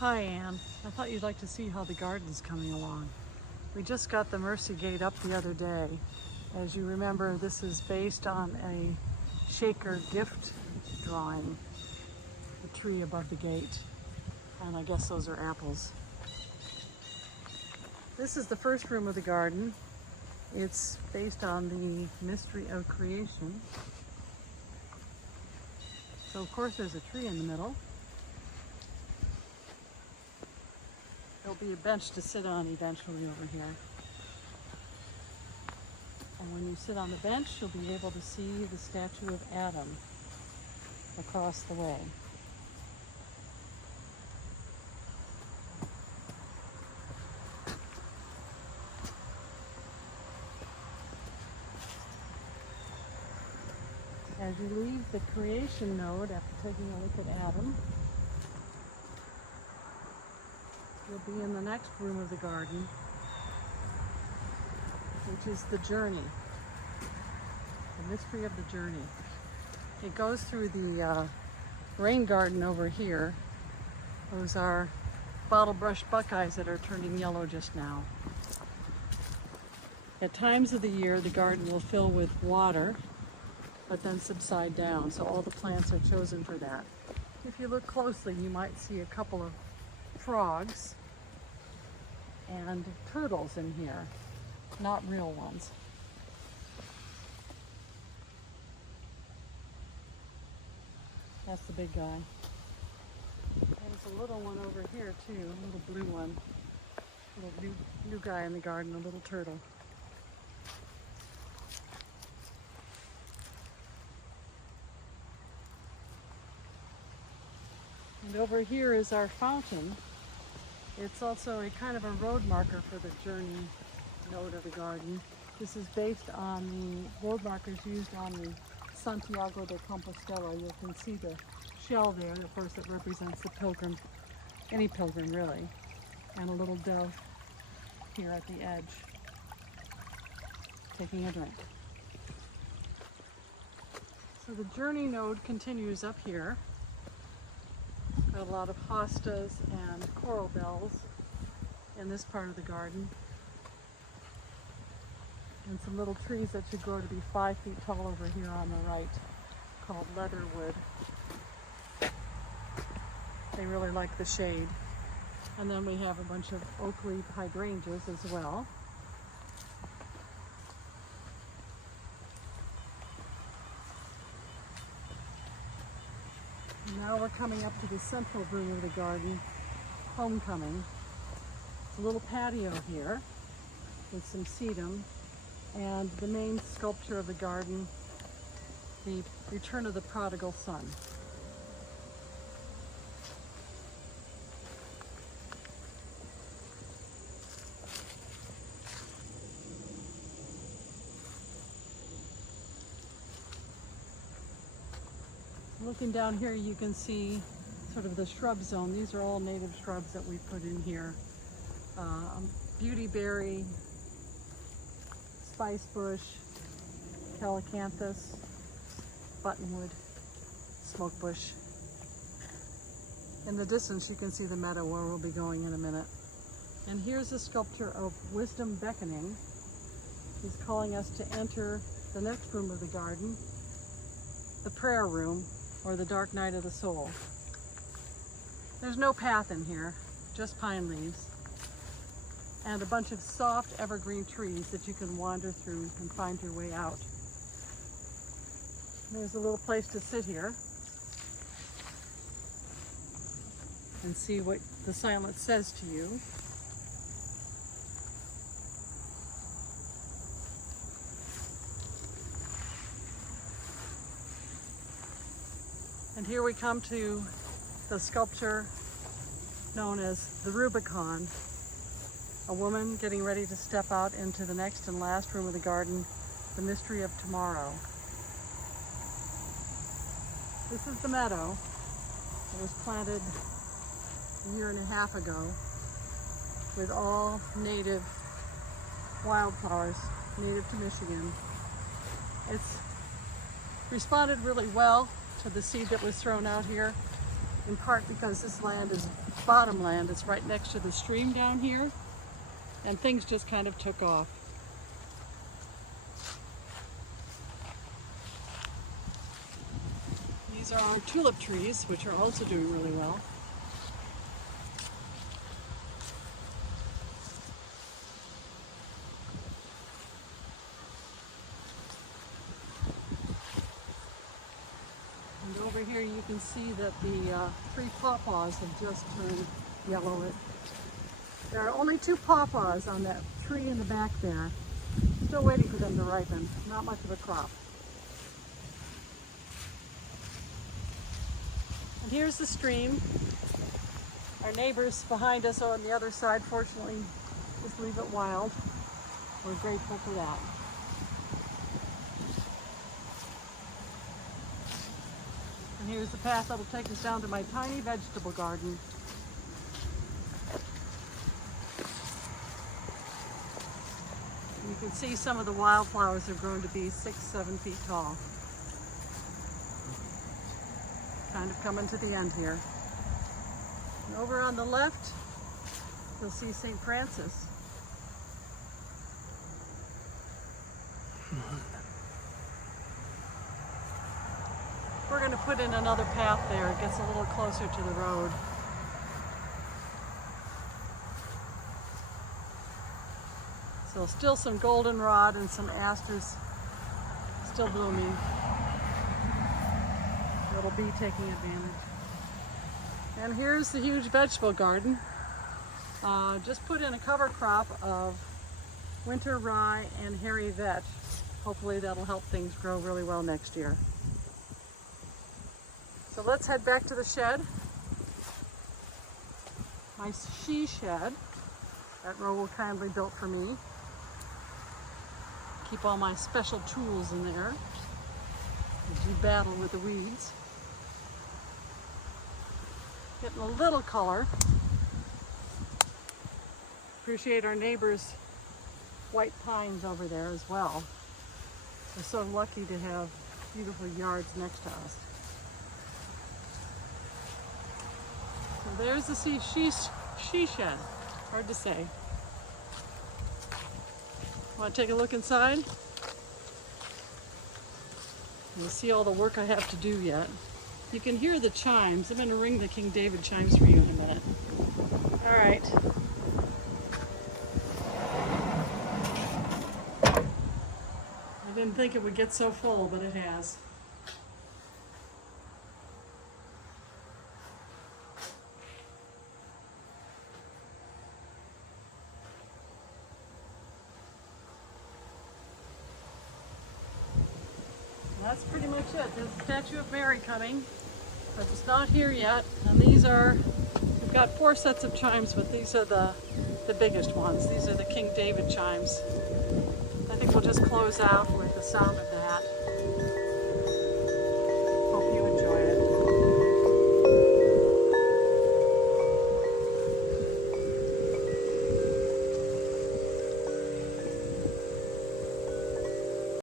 Hi Anne, I thought you'd like to see how the garden's coming along. We just got the Mercy Gate up the other day. As you remember, this is based on a Shaker gift drawing, the tree above the gate, and I guess those are apples. This is the first room of the garden. It's based on the mystery of creation. So of course there's a tree in the middle. There'll be a bench to sit on eventually over here. And when you sit on the bench, you'll be able to see the statue of Adam across the way. As you leave the creation node after taking a look at Adam, you'll be in the next room of the garden, which is the journey, the mystery of the journey. It goes through the rain garden over here. Those are bottle brush buckeyes that are turning yellow just now. At times of the year, the garden will fill with water, but then subside down, so all the plants are chosen for that. If you look closely, you might see a couple of frogs and turtles in here, not real ones. That's the big guy. There's a little one over here too, a little blue one. Little new guy in the garden, a little turtle. And over here is our fountain. It's also a kind of a road marker for the journey node of the garden. This is based on the road markers used on the Santiago de Compostela. You can see the shell there, of course, that represents the pilgrim, any pilgrim really, and a little dove here at the edge, taking a drink. So the journey node continues up here. Got a lot of hostas and coral bells in this part of the garden. And some little trees that should grow to be 5 feet tall over here on the right, called leatherwood. They really like the shade. And then we have a bunch of oak leaf hydrangeas as well. And now we're coming up to the central room of the garden, homecoming. It's a little patio here with some sedum and the main sculpture of the garden, the Return of the Prodigal Son. Looking down here, you can see sort of the shrub zone. These are all native shrubs that we put in here. Beautyberry, spice bush, calacanthus, buttonwood, smoke bush. In the distance, you can see the meadow where we'll be going in a minute. And here's a sculpture of Wisdom beckoning. He's calling us to enter the next room of the garden, the prayer room, or the dark night of the soul. There's no path in here, just pine leaves, and a bunch of soft evergreen trees that you can wander through and find your way out. There's a little place to sit here and see what the silence says to you. And here we come to the sculpture known as the Rubicon, a woman getting ready to step out into the next and last room of the garden, the mystery of tomorrow. This is the meadow. It was planted a year and a half ago with all native wildflowers, native to Michigan. It's responded really well to the seed that was thrown out here. in part because this land is bottom land. It's right next to the stream down here, and things just kind of took off. These are our tulip trees, which are also doing really well. And over here you can see that the 3 pawpaws have just turned yellow. There are only 2 pawpaws on that tree in the back there. Still waiting for them to ripen. Not much of a crop. And here's the stream. Our neighbors behind us on the other side, fortunately, just leave it wild. We're grateful for that. And here's the path that'll take us down to my tiny vegetable garden. You can see some of the wildflowers have grown to be 6-7 feet tall. Kind of coming to the end here. And over on the left, you'll see St. Francis. We're going to put in another path there. It gets a little closer to the road. So still some goldenrod and some asters still blooming. Little bee taking advantage. And here's the huge vegetable garden. Just put in a cover crop of winter rye and hairy vetch. Hopefully that'll help things grow really well next year. So let's head back to the shed. My she shed that Raoul kindly built for me. Keep all my special tools in there as you battle with the weeds. Getting a little color. Appreciate our neighbors' white pines over there as well. We're so lucky to have beautiful yards next to us. So there's the she shed. Hard to say. Want to take a look inside? You'll see all the work I have to do yet. You can hear the chimes. I'm going to ring the King David chimes for you in a minute. All right. I didn't think it would get so full, but it has. That's pretty much it. There's the statue of Mary coming, but it's not here yet. And these are, we've got 4 sets of chimes, but these are the biggest ones. These are the King David chimes. I think we'll just close out with the sound of that.